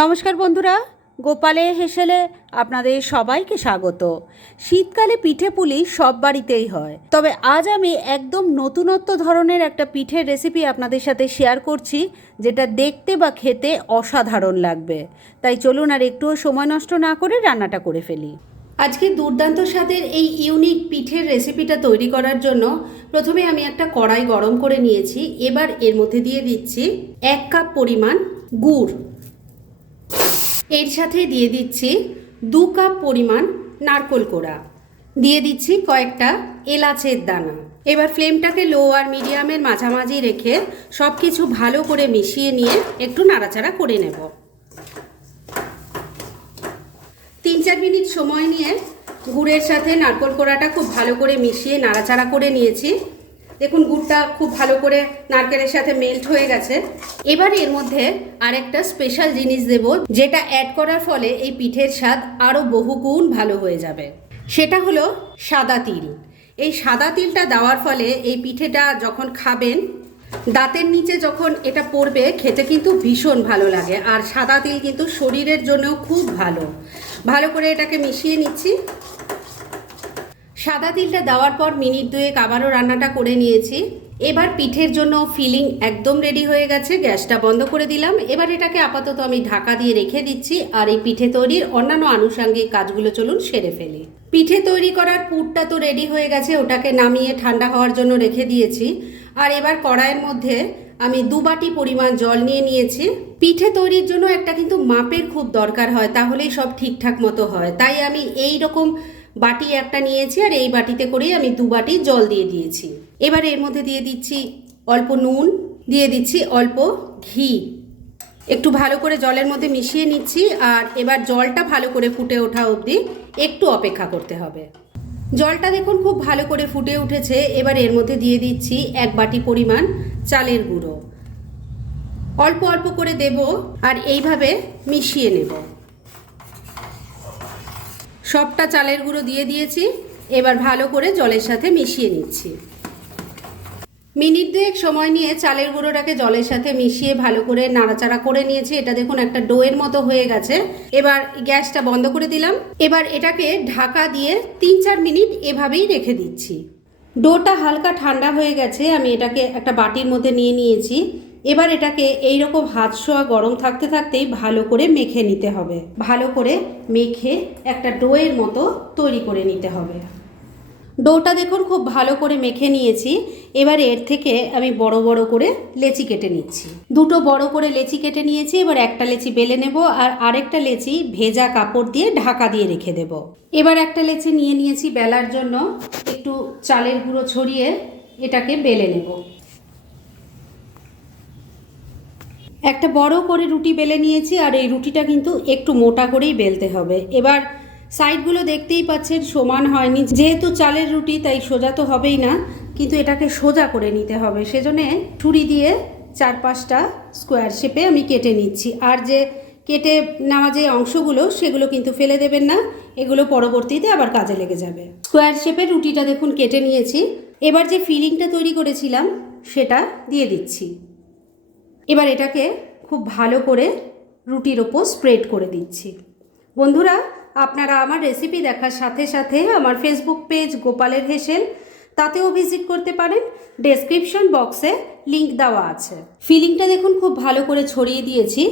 নমস্কার বন্ধুরা, গোপালে হেসেলে আপনাদের সবাইকে স্বাগত। শীতকালে পিঠে পুলি সব বাড়িতেই হয়। তবে আজ আমি একদম নতুনত্ব ধরনের একটা পিঠের রেসিপি আপনাদের সাথে শেয়ার করছি, যেটা দেখতে বা খেতে অসাধারণ লাগবে। তাই চলুন আর একটুও সময় নষ্ট না করে রান্নাটা করে ফেলি। আজকে দুর্দান্ত স্বাদের এই ইউনিক পিঠের রেসিপিটা তৈরি করার জন্য প্রথমে আমি একটা কড়াই গরম করে নিয়েছি। এবার এর মধ্যে দিয়ে দিচ্ছি এক কাপ পরিমাণ গুড়। এর সাথে দিয়ে দিচ্ছি দু কাপ পরিমাণ নারকোল কোড়া। দিয়ে দিচ্ছি কয়েকটা এলাচের দানা। এবার ফ্লেমটাকে লো আর মিডিয়ামের মাঝামাঝি রেখে সব কিছু ভালো করে মিশিয়ে নিয়ে একটু নাড়াচাড়া করে নেব। তিন চার মিনিট সময় নিয়ে গুড়ের সাথে নারকোল কোড়াটা খুব ভালো করে মিশিয়ে নাড়াচাড়া করে নিয়েছি। দেখুন গুড়টা খুব ভালো করে নারকেলের সাথে মেল্ট হয়ে গেছে। এবার এর মধ্যে আরেকটা স্পেশাল জিনিস দেব, যেটা অ্যাড করার ফলে এই পিঠের স্বাদ আরও বহুগুণ ভালো হয়ে যাবে। সেটা হলো সাদা তিল। এই সাদা তিলটা দেওয়ার ফলে এই পিঠেটা যখন খাবেন, দাঁতের নিচে যখন এটা পড়বে, খেতে কিন্তু ভীষণ ভালো লাগে। আর সাদা তিল কিন্তু শরীরের জন্যও খুব ভালো। ভালো করে এটাকে মিশিয়ে নিচ্ছি। সাদা তিলটা দেওয়ার পর মিনিট দুয়েক আবারও রান্নাটা করে নিয়েছি। এবার পিঠের জন্য ফিলিং একদম রেডি হয়ে গেছে, গ্যাসটা বন্ধ করে দিলাম। এবার এটাকে আপাতত আমি ঢাকা দিয়ে রেখে দিচ্ছি আর এই পিঠে তৈরির অন্যান্য আনুষাঙ্গিক কাজগুলো চলুন সেরে ফেলি। পিঠে তৈরি করার পুরটা তো রেডি হয়ে গেছে, ওটাকে নামিয়ে ঠান্ডা হওয়ার জন্য রেখে দিয়েছি। আর এবার কড়াইয়ের মধ্যে আমি দু বাটি পরিমাণ জল নিয়ে নিয়েছি। পিঠে তৈরির জন্য একটা কিন্তু মাপের খুব দরকার হয়, তাহলেই সব ঠিকঠাক মতো হয়। তাই আমি এই রকম বাটি একটা নিয়েছি আর এই বাটিতে করেই আমি দু বাটি জল দিয়ে দিয়েছি। এবার এর মধ্যে দিয়ে দিচ্ছি অল্প নুন, দিয়ে দিচ্ছি অল্প ঘি। একটু ভালো করে জলের মধ্যে মিশিয়ে নিচ্ছি আর এবার জলটা ভালো করে ফুটে ওঠা অবধি একটু অপেক্ষা করতে হবে। জলটা দেখুন খুব ভালো করে ফুটে উঠেছে। এবার এর মধ্যে দিয়ে দিচ্ছি এক বাটি পরিমাণ চালের গুঁড়ো। অল্প অল্প করে দেব আর এইভাবে মিশিয়ে নেব। সবটা চালের গুঁড়ো দিয়ে দিয়েছি। এবার ভালো করে জলের সাথে মিশিয়ে নিচ্ছি। মিনিট দুয়েক সময় নিয়ে চালের গুঁড়োটাকে জলের সাথে মিশিয়ে ভালো করে নাড়াচাড়া করে নিয়েছি। এটা দেখুন একটা ডোয়ের মতো হয়ে গেছে। এবার গ্যাসটা বন্ধ করে দিলাম। এবার এটাকে ঢাকা দিয়ে তিন চার মিনিট এভাবেই রেখে দিচ্ছি। ডোটা হালকা ঠান্ডা হয়ে গেছে। আমি এটাকে একটা বাটির মধ্যে নিয়ে নিয়েছি। এবার এটাকে এই রকম হাত শোয়া গরম থাকতে থাকতেই ভালো করে মেখে নিতে হবে। ভালো করে মেখে একটা ডোয়ের মতো তৈরি করে নিতে হবে। ডোটা দেখুন খুব ভালো করে মেখে নিয়েছি। এবার এর থেকে আমি বড় বড় করে লেচি কেটে নিচ্ছি। দুটো বড় করে লেচি কেটে নিয়েছি, এবার একটা লেচি বেলে নেব আর আরেকটা লেচি ভেজা কাপড় দিয়ে ঢাকা দিয়ে রেখে দেব। এবার একটা লেচি নিয়ে নিয়েছি বেলার জন্য। একটু চালের গুঁড়ো ছড়িয়ে এটাকে বেলে নেব। একটা বড় করে রুটি বেলে নিয়েছি আর এই রুটিটা কিন্তু একটু মোটা করেই বেলতে হবে। এবার সাইডগুলো দেখতেই পাচ্ছেন, সমান হয়নি। যেহেতু চালের রুটি, তাই সোজা তো হবেই না, কিন্তু এটাকে সোজা করে নিতে হবে। সেজন্যে ছুরি দিয়ে চার পাঁচটা স্কোয়ার শেপে আমি কেটে নিচ্ছি। আর যে কেটে নেওয়া যে অংশগুলো, সেগুলো কিন্তু ফেলে দেবেন না। এগুলো পরবর্তীতে আবার কাজে লেগে যাবে। স্কোয়ার শেপের রুটিটা দেখুন, কেটে নিয়েছি। এবার যে ফিলিংটা তৈরি করেছিলাম, সেটা দিয়ে দিচ্ছি। এবার এটাকে খুব ভালো করে রুটির ওপর স্প্রেড করে দিচ্ছি। বন্ধুরা, আপনারা আমার রেসিপি দেখার সাথে সাথে আমার ফেসবুক পেজ গোপালের হেসেল, তাতেও ভিজিট করতে পারেন। ডেসক্রিপশন বক্সে লিংক দেওয়া আছে। ফিলিংটা দেখুন, খুব ভালো করে ছড়িয়ে দিয়েছি।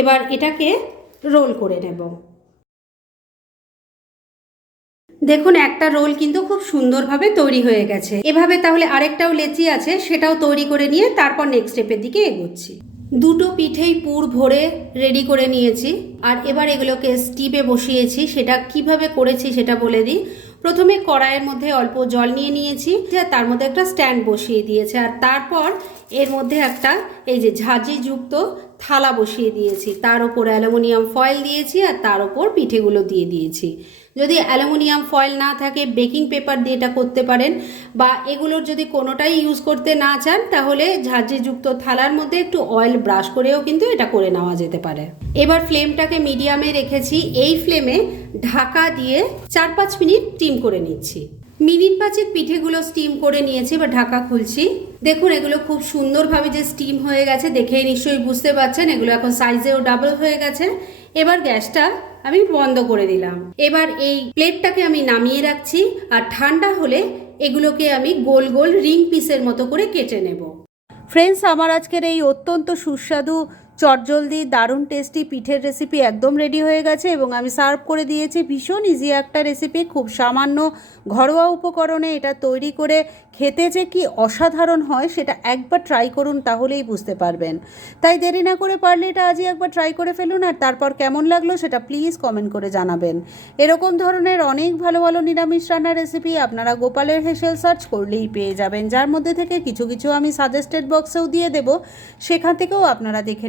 এবার এটাকে রোল করে নেব। দেখুন, একটা রোল কিন্তু খুব সুন্দরভাবে তৈরি হয়ে গেছে। এভাবে তাহলে আরেকটাও লেচি আছে, সেটাও তৈরি করে নিয়ে তারপর নেক্সট স্টেপের দিকে এগোচ্ছি। দুটো পিঠেই পুর ভরে রেডি করে নিয়েছি। আর এবার এগুলোকে স্টিপে বসিয়েছি, সেটা কীভাবে করেছি সেটা বলে দিই। প্রথমে কড়াইয়ের মধ্যে অল্প জল নিয়ে নিয়েছি, তার মধ্যে একটা স্ট্যান্ড বসিয়ে দিয়েছে। আর তারপর এর মধ্যে একটা, এই যে ঝাঁঝি যুক্ত থালা বসিয়ে দিয়েছি। তার ওপর অ্যালুমিনিয়াম ফয়েল দিয়েছি আর তার ওপর পিঠেগুলো দিয়ে দিয়েছি। যদি অ্যালুমিনিয়াম ফয়েল না থাকে, বেকিং পেপার দিয়ে এটা করতে পারেন বা এগুলোর যদি কোনোটাই ইউজ করতে না চান, তাহলে ঝাঁঝিযুক্ত থালার মধ্যে একটু অয়েল ব্রাশ করেও কিন্তু এটা করে নেওয়া যেতে পারে। এবার ফ্লেমটাকে মিডিয়ামে রেখেছি। এই ফ্লেমে ঢাকা দিয়ে চার পাঁচ মিনিট স্টিম করে নিচ্ছি। মিনিট পাঁচেক পিঠেগুলো স্টিম করে নিয়েছি বা ঢাকা খুলছি। দেখুন, এগুলো খুব সুন্দরভাবে যে স্টিম হয়ে গেছে দেখে নিশ্চয়ই বুঝতে পারছেন, এগুলো এখন সাইজেও ডাবল হয়ে গেছে। এবার গ্যাসটা আমি বন্ধ করে দিলাম। এবার এই প্লেটটাকে আমি নামিয়ে রাখছি আর ঠান্ডা হলে এগুলোকে আমি গোল গোল রিং পিসের মতো করে কেটে নেব। ফ্রেন্ডস আমার আজকের এই অত্যন্ত সুস্বাদু চটজলদি, দারুণ টেস্টি পিঠের রেসিপি একদম রেডি হয়ে গেছে এবং আমি সার্ভ করে দিয়েছি। ভীষণ ইজি একটা রেসিপি খুব সামান্য ঘরোয়া উপকরণে এটা তৈরি করে খেতে যে কি অসাধারণ হয় সেটা একবার ট্রাই করুন তাহলেই বুঝতে পারবেন। তাই দেরি না করে পারলে এটা আজই একবার ট্রাই করে ফেলুন আর তারপর কেমন লাগল সেটা প্লিজ কমেন্ট করে জানাবেন। এরকম ধরনের অনেক ভালো ভালো নিরামিষ রান্নার রেসিপি আপনারা গোপালের হেসেল সার্চ করলেই পেয়ে যাবেন। যার মধ্যে থেকে কিছু কিছু আমি সাজেস্টেড বক্সেও দিয়ে দেব, সেখান থেকেও আপনারা দেখে